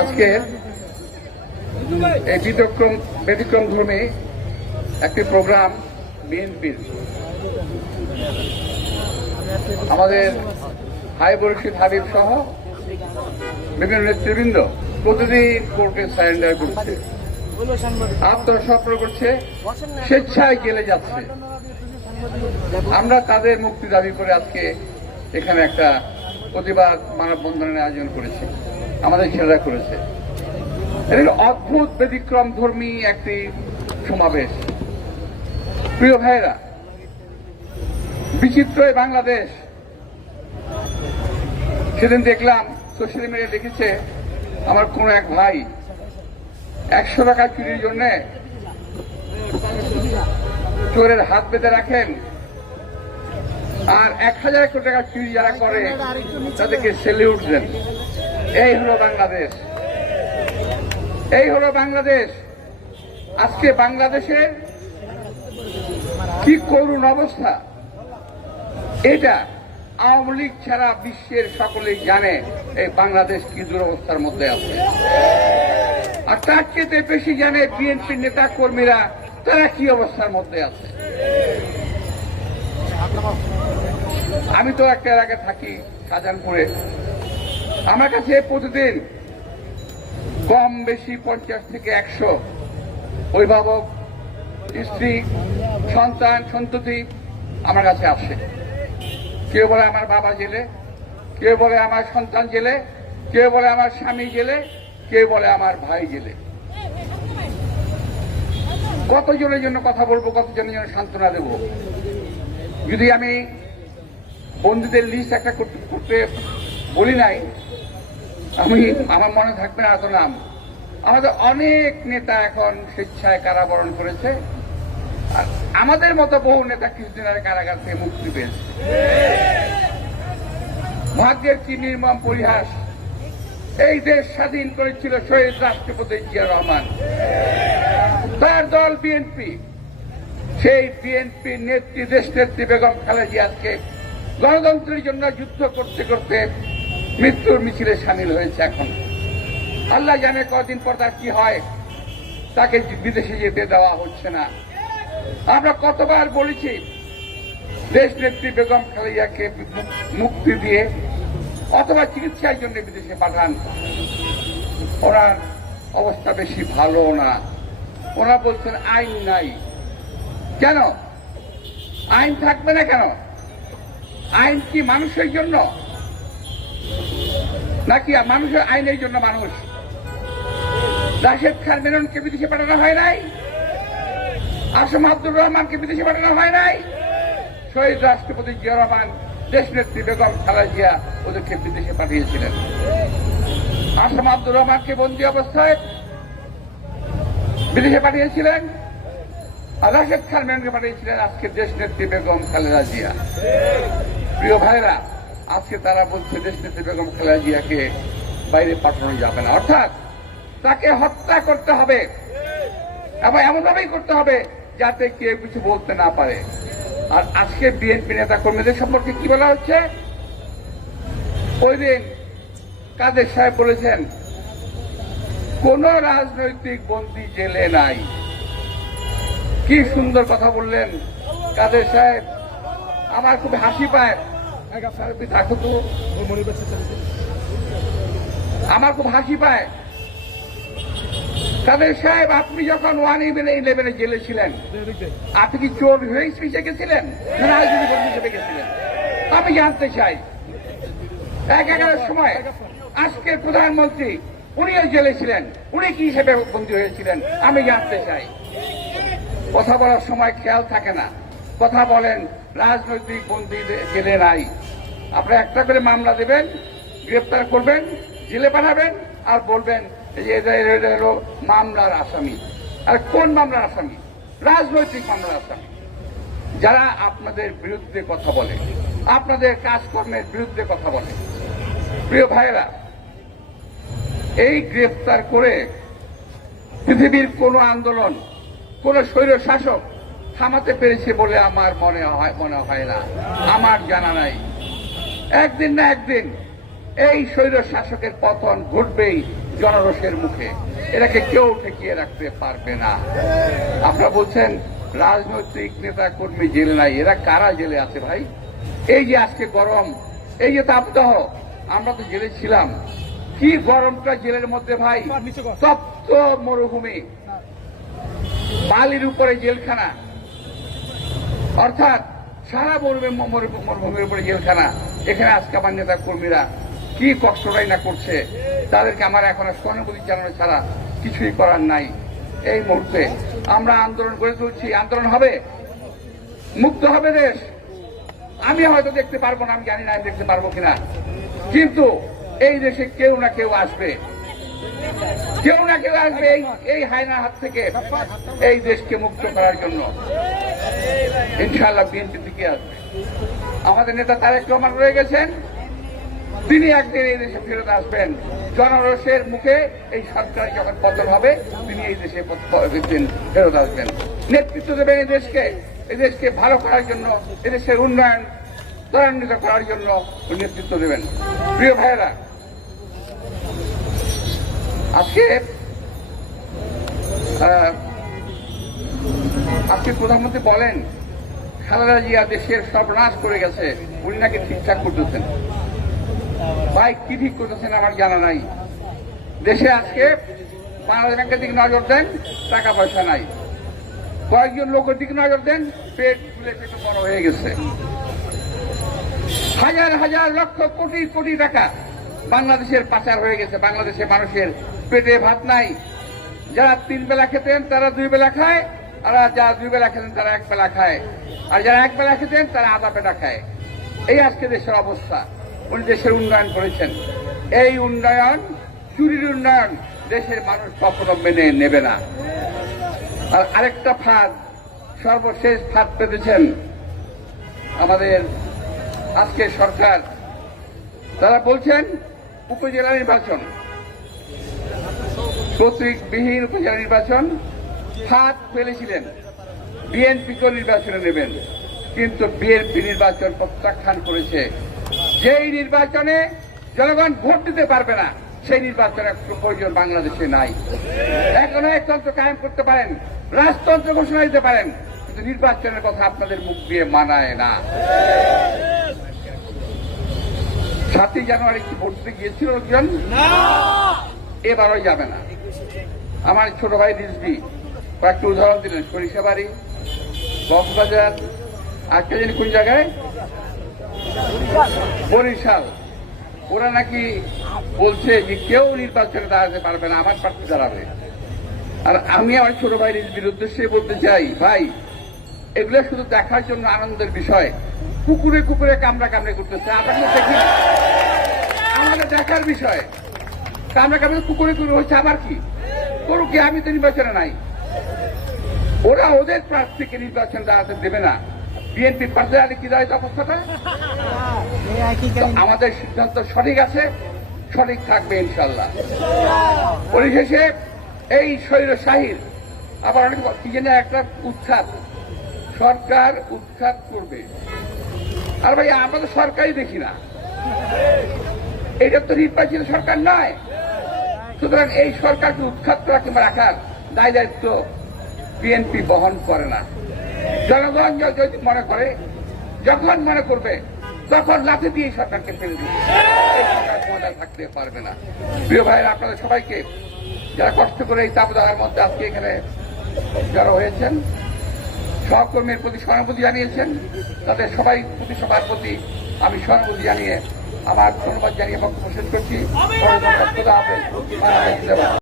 আজকে এই ব্যতিক্রম ব্যতিক্রম ধর্মী একটি প্রোগ্রাম বিএনপির। আমাদের হাই বরশিদ হাবিব সহ বিভিন্ন নেতৃবৃন্দ প্রতিদিন কোর্টে সারেন্ডার করছে। আত্মসমর্পণ করছে, স্বেচ্ছায় গেলে যাচ্ছে। আমরা তাদের মুক্তি দাবি করে আজকে এখানে একটা প্রতিবাদ মানববন্ধনের আয়োজন করেছে। আমাদের ছেলেরা করেছে। এটা অদ্ভুত, ব্যতিক্রম ধর্মী একটি সমাবেশ। প্রিয় ভাইয়েরা, বিচিত্র বাংলাদেশ। সেদিন দেখলাম, সোশ্যাল মিডিয়া লিখেছে, আমার কোন এক ভাই একশো টাকা চুরির জন্য চোরের হাত বেঁধে রাখেন। আর এক হাজার কোটি টাকা চুরি যারা করে, তাদেরকে সেলিউট দেন এই হলো বাংলাদেশ। এই হলো বাংলাদেশ। আজকে বাংলাদেশের কি করুণ অবস্থা। এটা আওয়ামী লীগ ছাড়া বিশ্বের সকলেই জানে এই বাংলাদেশ কি দুরবস্থার মধ্যে আছে। আর তার চেয়ে বেশি জানে বিএনপি নেতা কর্মীরা তারা কি অবস্থার মধ্যে আছে। আমি তো একটা এলাকায় থাকি শাহজাহানপুরে আমার কাছে প্রতিদিন কম বেশি পঞ্চাশ থেকে একশো অভিভাবক, স্ত্রী, সন্তান, সন্ততি আমার কাছে আসে। কেউ বলে আমার বাবা জেলে, কেউ বলে আমার সন্তান জেলে, কেউ বলে আমার স্বামী জেলে, কেউ বলে আমার ভাই জেলে। কতজনের জন্য কথা বলব, কতজনের জন্য সান্ত্বনা দেব? যদি আমি বন্ধুদের লিস্ট একটা করতে বলি নাই। আমি, আমার মনে থাকবে না এত নাম। আমাদের অনেক নেতা এখন স্বেচ্ছায় কারাবরণ করেছে। আর আমাদের মতো বহু নেতা কিছুদিন আগে কারাগার থেকে মুক্তি পেয়েছে। ভাগ্যের কি নির্মম পরিহাস। এই দেশ স্বাধীন করেছিল শহীদ রাষ্ট্রপতি জিয়া রহমান। তার দল বিএনপি। সেই বিএনপি নেত্রী দেশ নেত্রী বেগম খালেদা আজকে গণতন্ত্রের জন্য যুদ্ধ করতে করতে মৃত্যুর মিছিলে সামিল হয়েছে এখন। আল্লাহ জানে কদিন পর তার কি হয়। তাকে বিদেশে যেতে দেওয়া হচ্ছে না। আমরা কতবার বলেছি দেশ নেত্রী বেগম খালেদাকে মুক্তি দিয়ে অথবা চিকিৎসার জন্য বিদেশে পাঠান। ওনার অবস্থা বেশি ভালো না। ওরা বলছেন, আইন নাই। কেন? আইন থাকবে না কেন? আইন কি মানুষের জন্য? নাকি মানুষের আইনের জন্য মানুষ? রাশেদ খান মেননকে বিদেশে পাঠানো হয় নাই? আসম আব্দুর রহমানকে বিদেশে পাঠানো হয় নাই? শহীদ রাষ্ট্রপতি জিয়া রহমান দেশ নেত্রী বেগম খালাজিয়া ওদেরকে বিদেশে পাঠিয়েছিলেন। আসম আব্দুর রহমানকে বন্দী অবস্থায় বিদেশে পাঠিয়েছিলেন। আর রাশেদ খান মেননকে পাঠিয়েছিলেন আজকে দেশ নেত্রী বেগম খালেদা জিয়া। প্রিয় ভাইরা আজকে তারা বলছে, দেশ নেত্রী বেগম জিয়াকে বাইরে পাঠানো যাবে না। অর্থাৎ তাকে হত্যা করতে হবে এবং এমনভাবেই করতে হবে যাতে কেউ কিছু বলতে না পারে। আর আজকে বিএনপি নেতা কর্মীদের সম্পর্কে কি বলা হচ্ছে? ওই দিন কাদের সাহেব বলেছেন, কোন রাজনৈতিক বন্দী জেলে নাই। কি সুন্দর কথা বললেন কাদের সাহেব। আমার খুব হাসি পায়। আমার খুব হাসি পায়। কাদের সাহেব, আপনি যখন ওয়ান ইলেভেন ইলেভেনে জেলে ছিলেন, আপনি কি চোর হয়ে স্পিচে গেছিলেন? গেছিলেন আমি জানতে চাই, এক এগারোর সময় আজকের প্রধানমন্ত্রী উনিও জেলে ছিলেন, উনি কি হিসেবে বন্দী হয়েছিলেন, আমি জানতে চাই। কথা বলার সময় খেয়াল থাকে না। কথা বলেন, রাজনৈতিক বন্দী জেলে নাই। আপনি একটা করে মামলা দেবেন, গ্রেপ্তার করবেন, জেলে পাঠাবেন আর বলবেন যে হলো মামলার আসামি। আর কোন মামলার আসামি? রাজনৈতিক মামলার আসামি। যারা আপনাদের বিরুদ্ধে কথা বলে, আপনাদের কাজকর্মের বিরুদ্ধে কথা বলে। প্রিয় ভাইয়েরা, এই গ্রেফতার করে পৃথিবীর কোন আন্দোলন, কোন স্বৈর শাসক থামাতে পেরেছে বলে আমার মনে হয় মনে হয় না। আমার জানা নাই। একদিন না একদিন এই স্বৈর শাসকের পতন ঘটবেই জনরসের মুখে। এটাকে কেউ ঠেকিয়ে রাখতে পারবে না। আপনারা বলছেন রাজনৈতিক নেতা কর্মী জেলে নাই। এরা কারা জেলে আছে ভাই? এই যে আজকে গরম এই যে তাপদাহ আমরা তো জেলে ছিলাম। কি গরমটা জেলের মধ্যে ভাই? তপ্ত মরুভূমি। বালির উপরে জেলখানা। অর্থাৎ সারা মরুভূমি মরুভূমির উপরে জেলখানা। এখানে আজকে আমার নেতা কর্মীরা কি কষ্টটাই না করছে, তাদেরকে আমার এখন সহানুভূতি জানানো ছাড়া কিছুই করার নাই। এই মুহূর্তে আমরা আন্দোলন করে তুলছি। আন্দোলন হবে? মুক্ত হবে দেশ? আমি হয়তো দেখতে পারব না, আমি জানি না দেখতে পারব কিনা। কিন্তু এই দেশে কেউ না কেউ আসবে। কেউ না কেউ আসবে এই এই হায়নার হাত থেকে এই দেশকে মুক্ত করার জন্য। ইনশাআল্লাহ বিএনপি থেকে আসবে। আমাদের নেতা তারেক রহমান রয়ে গেছেন। তিনি একদিন এই দেশে ফেরত আসবেন। জনরসের মুখে এই সরকার যখন পতন হবে, তিনি এই দেশে ফেরত আসবেন। নেতৃত্ব দেবেন এই দেশকে। এই দেশকে ভালো করার জন্য এদেশের উন্নয়ন ত্বরান্বিত করার জন্য নেতৃত্ব দেবেন। প্রিয় ভাইয়েরা, আজকে আজকে প্রধানমন্ত্রী বলেন খালেদা জিয়া দেশের সর্বনাশ করে গেছে, উনি নাকি ঠিকঠাক করতেছেন। ভাই, কি ঠিক করতেছেন আমার জানা নাই। দেশে আজকে বাংলাদেশ ব্যাংকের দিকে নজর দেন, টাকা পয়সা নাই। কয়েকজন লোকের দিকে নজর দেন, পেট ফুলে পেট বড় হয়ে গেছে। হাজার হাজার লক্ষ কোটি কোটি টাকা বাংলাদেশের পাচার হয়ে গেছে। বাংলাদেশের মানুষের পেটে ভাত নাই। যারা তিন বেলা খেতেন, তারা দুই বেলা খায় আর যারা দুই বেলা খেতেন তারা এক বেলা খায়। আর যারা এক বেলা খেতেন, তারা আধা পেটা খায়। এই আজকে দেশের অবস্থা। উনি দেশের উন্নয়ন করেছেন। এই উন্নয়ন, চুরির উন্নয়ন দেশের মানুষ কখনো মেনে নেবে না। আর আরেকটা ফাঁদ, সর্বশেষ ফাঁদ পেতেছেন আমাদের আজকে সরকার। তারা বলছেন, উপজেলা নির্বাচন। প্রতীকবিহীন উপজেলা নির্বাচন। হাত ফেলেছিলেন। বিএনপিকে নির্বাচনে নেবেন। কিন্তু বিএনপি নির্বাচন প্রত্যাখ্যান করেছে। যেই নির্বাচনে জনগণ ভোট দিতে পারবে না সেই নির্বাচনের প্রয়োজন বাংলাদেশে নাই। এখনও একতন্ত্র কায়েম করতে পারেন রাজতন্ত্র ঘোষণা দিতে পারেন কিন্তু নির্বাচনের কথা আপনাদের মুখ দিয়ে মানায় না। সাতই জানুয়ারি কি ভোট দিতে গিয়েছিল লোকজন? এবারও যাবে না। আমার ছোট ভাই রিজবি কয়েকটা উদাহরণ দিলেন সরিষাবাড়ি কক্সবাজার আজকে জানি কোন জায়গায়? বরিশাল। ওরা নাকি বলছে যে কেউ নির্বাচনে দাঁড়াতে পারবে না, আমার প্রার্থী দাঁড়াবে। আর আমি আমার ছোট ভাইয়ের বিরুদ্ধে সে বলতে চাই, ভাই, এগুলো শুধু দেখার জন্য আনন্দের বিষয়। কুকুরে কুকুরে কামড়া কামড়ে করতেছে, আমরা দেখি আমাদের দেখার বিষয়। কামড়া কামড়ে কুকুরে কুকুরে হচ্ছে আবার কি? করুক কি? আমি তো নির্বাচনে নাই। ওরা ওদের প্রার্থীকে নির্বাচন দাঁড়াতে দেবে না। বিএনপি দাঁড়ালে কি দাঁড়ায় অবস্থাটা আমাদের সিদ্ধান্ত সঠিক আছে, সঠিক থাকবে ইনশাল্লাহ। পরিশেষে এই শৈর শাহির, আবার অনেক কি যেন একটা উৎখাত, সরকার উৎখাত করবে। আর ভাই, আমরা তো সরকারই দেখি না। এটা তো নির্বাচিত সরকার নয়। সুতরাং এই সরকারকে উৎখাত করা কিংবা রাখার দায় দায়িত্ব বিএনপি বহন করে না। জনগণ যদি মনে করে, যখন মনে করবে, তখন লাঠি দিয়ে সরকারকে ফেলে দিবে। থাকতে পারবে না। প্রিয় ভাইরা আপনাদের সবাইকে যারা কষ্ট করে এই তাপদাহের মধ্যে আজকে এখানে যারা হয়েছেন, সহকর্মীর প্রতি সহানুভূতি জানিয়েছেন, তাদের সবাই প্রতি সবার প্রতি আমি সহানুভূতি জানিয়ে আমার ধন্যবাদ জানিয়ে বক্তব্য শেষ করছি।